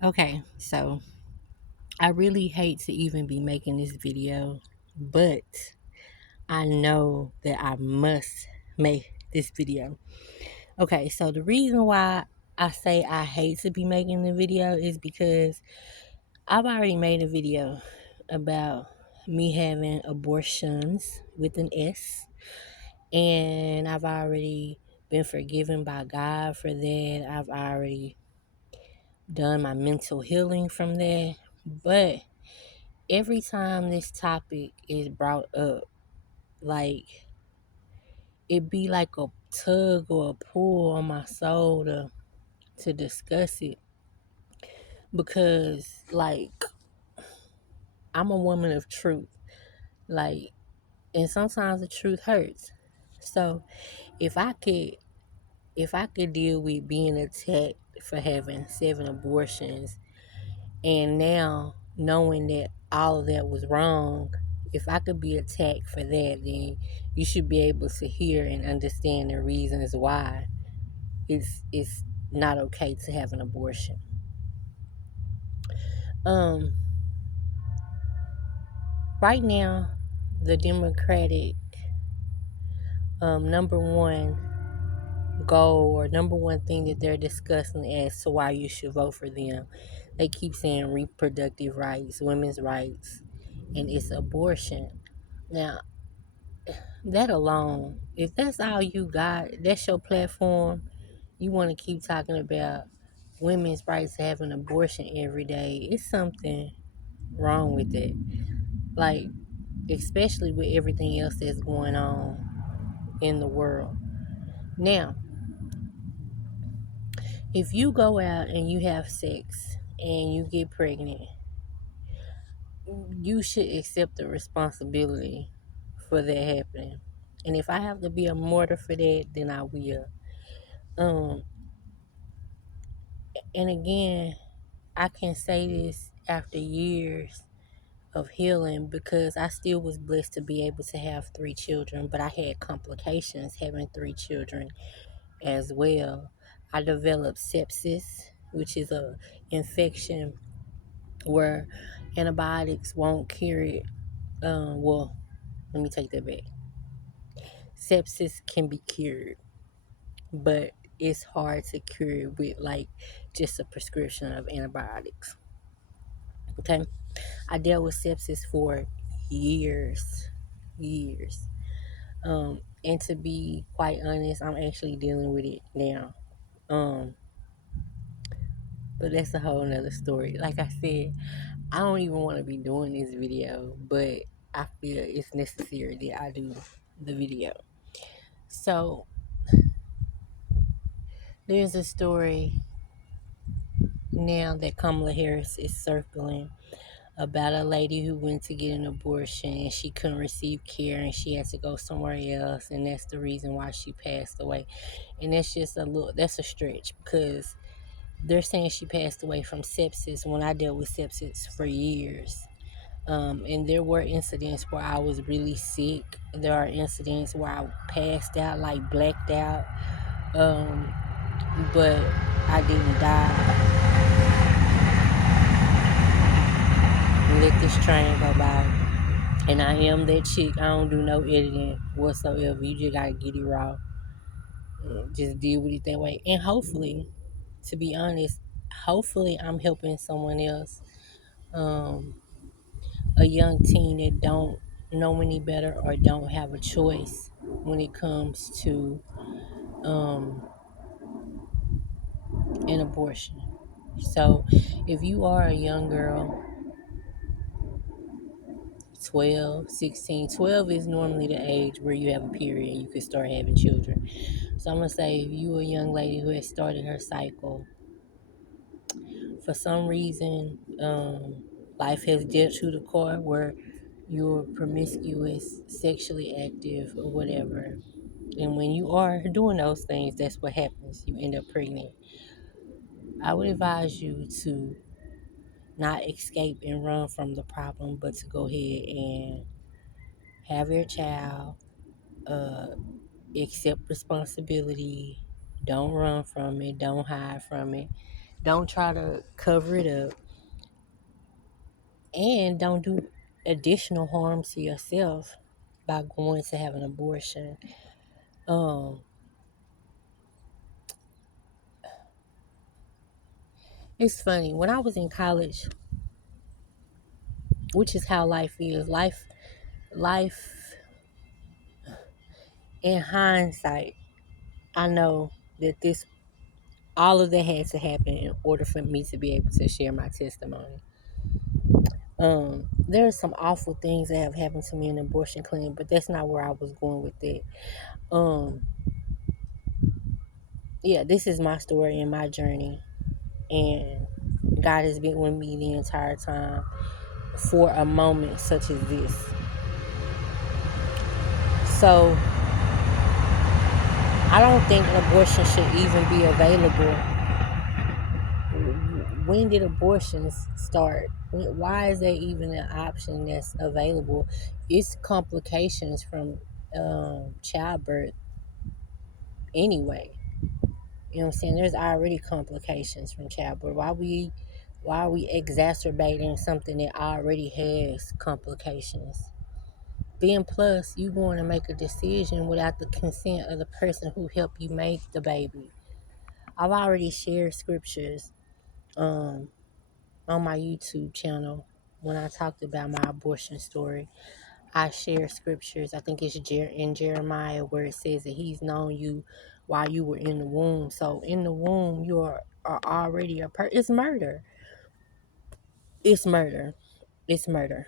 Okay, so I really hate to even be making this video, but I know that I must make this video. Okay, so the reason why I say I hate to be making the video is because I've already made a video about me having abortions with an S, and I've already been forgiven by God for that. I've already done my mental healing from that. But every time this topic is brought up, like it be like a tug or a pull on my soul to discuss it because like I'm a woman of truth. Like, and sometimes the truth hurts. So if I could if I could deal with being attacked for having 7 abortions and now knowing that all of that was wrong, if I could be attacked for that, then you should be able to hear and understand the reasons why it's not okay to have an abortion. Um, right now, the Democratic number one goal or number one thing that they're discussing as to why you should vote for them, they keep saying reproductive rights, women's rights, and it's abortion. Now, that alone, if that's all you got, that's your platform, you want to keep talking about women's rights to have an abortion every day, it's something wrong with it. Like, especially with everything else that's going on in the world. Now, if you go out and you have sex and you get pregnant, you should accept the responsibility for that happening. And if I have to be a martyr for that, then I will. Um, and again, I can say this after years of healing because I still was blessed to be able to have 3 children, but I had complications having 3 children as well. I developed sepsis, which is a infection where antibiotics won't cure it. Well, let me take that back. Sepsis can be cured, but it's hard to cure with like just a prescription of antibiotics. Okay, I dealt with sepsis for years. And to be quite honest, I'm actually dealing with it now. Um, but that's a whole nother story. Like I said, I don't even want to be doing this video, but I feel it's necessary that I do the video. So there's a story now that Kamala Harris is circling about a lady who went to get an abortion and she couldn't receive care and she had to go somewhere else, and that's the reason why she passed away. And that's a stretch because they're saying she passed away from sepsis when I dealt with sepsis for years. And there were incidents where I was really sick. There are incidents where I passed out, like blacked out. Um, but I didn't die. Let this train go by. And I am that chick. I don't do no editing whatsoever. You just gotta get it raw. Just deal with it that way. And hopefully, to be honest, hopefully I'm helping someone else. Um, a young teen that don't know any better or don't have a choice when it comes to um, an abortion. So if you are a young girl, 12, 16, 12 is normally the age where you have a period and you can start having children. So I'm going to say if you a young lady who has started her cycle, for some reason, life has dealt you the card where you're promiscuous, sexually active, or whatever. And when you are doing those things, that's what happens. You end up pregnant. I would advise you to not escape and run from the problem, but to go ahead and have your child, uh, accept responsibility. Don't run from it. Don't hide from it. Don't try to cover it up, and don't do additional harm to yourself by going to have an abortion. Um, it's funny, when I was in college, which is how life is. Life in hindsight, I know that this all of that had to happen in order for me to be able to share my testimony. There are some awful things that have happened to me in the abortion clinic, but that's not where I was going with it. Um, yeah, this is my story and my journey, and God has been with me the entire time for a moment such as this. So I don't think an abortion should even be available. When did abortions start? Why is there even an option that's available? It's complications from childbirth anyway. You know what I'm saying? There's already complications from childbirth. Why are we exacerbating something that already has complications? Then plus you want to make a decision without the consent of the person who helped you make the baby. I've already shared scriptures um on my YouTube channel when I talked about my abortion story. I share scriptures. I think it's in Jeremiah where it says that he's known you while you were in the womb. So in the womb, are already it's murder. It's murder. It's murder.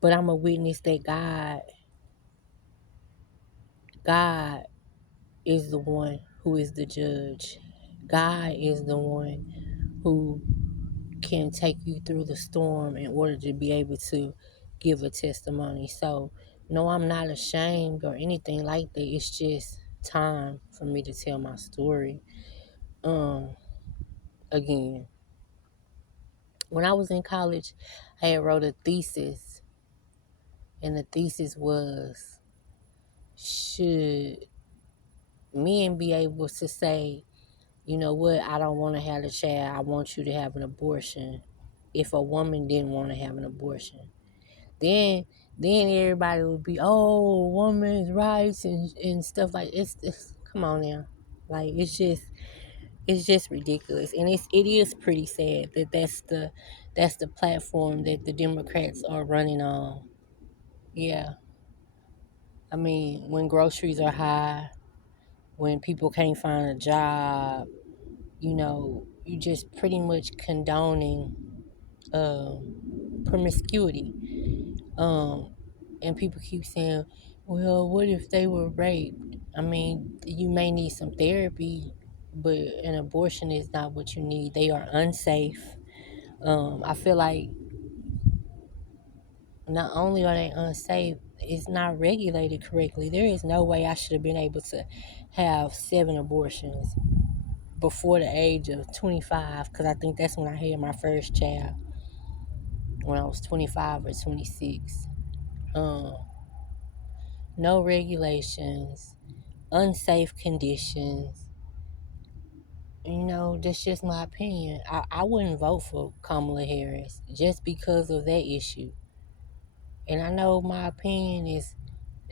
But I'm a witness that God is the one who is the judge. God is the one who can take you through the storm in order to be able to give a testimony. So, no, I'm not ashamed or anything like that. It's just time for me to tell my story. Um, Again, when I was in college, I had wrote a thesis, and the thesis was, should men be able to say, you know what, I don't want to have a child, I want you to have an abortion, if a woman didn't want to have an abortion? Then then everybody would be, oh, women's rights and stuff like it's come on now. Like it's just ridiculous. And it is pretty sad that that's the platform that the Democrats are running on. Yeah. I mean, when groceries are high, when people can't find a job, you just pretty much condoning promiscuity. Um, and people keep saying, well, what if they were raped? I mean, you may need some therapy, but an abortion is not what you need. They are unsafe. I feel like not only are they unsafe, it's not regulated correctly. There is no way I should have been able to have 7 abortions before the age of 25, because I think that's when I had my first child, when I was 25 or 26. Um, no regulations, unsafe conditions. That's just my opinion. I wouldn't vote for Kamala Harris just because of that issue. And I know my opinion is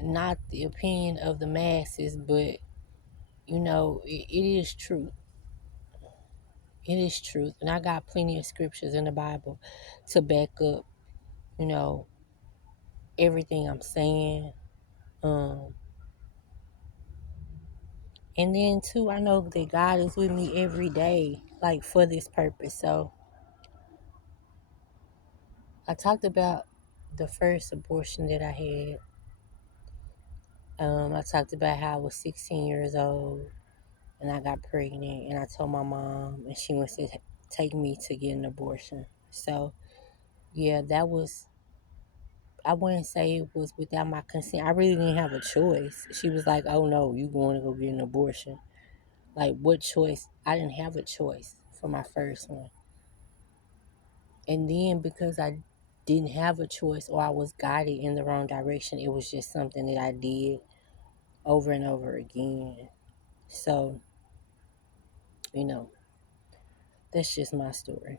not the opinion of the masses, but it is true. It is truth. And I got plenty of scriptures in the Bible to back up, you know, everything I'm saying. Um, and then too, I know that God is with me every day, like for this purpose. So I talked about the first abortion that I had. I talked about how I was 16 years old and I got pregnant, and I told my mom, and she went to take me to get an abortion. So yeah, that was. I wouldn't say it was without my consent. I really didn't have a choice. She was like, "Oh no, you going to go get an abortion?" Like, what choice? I didn't have a choice for my first one. And then because I didn't have a choice, or I was guided in the wrong direction, it was just something that I did over and over again. So You know, that's just my story.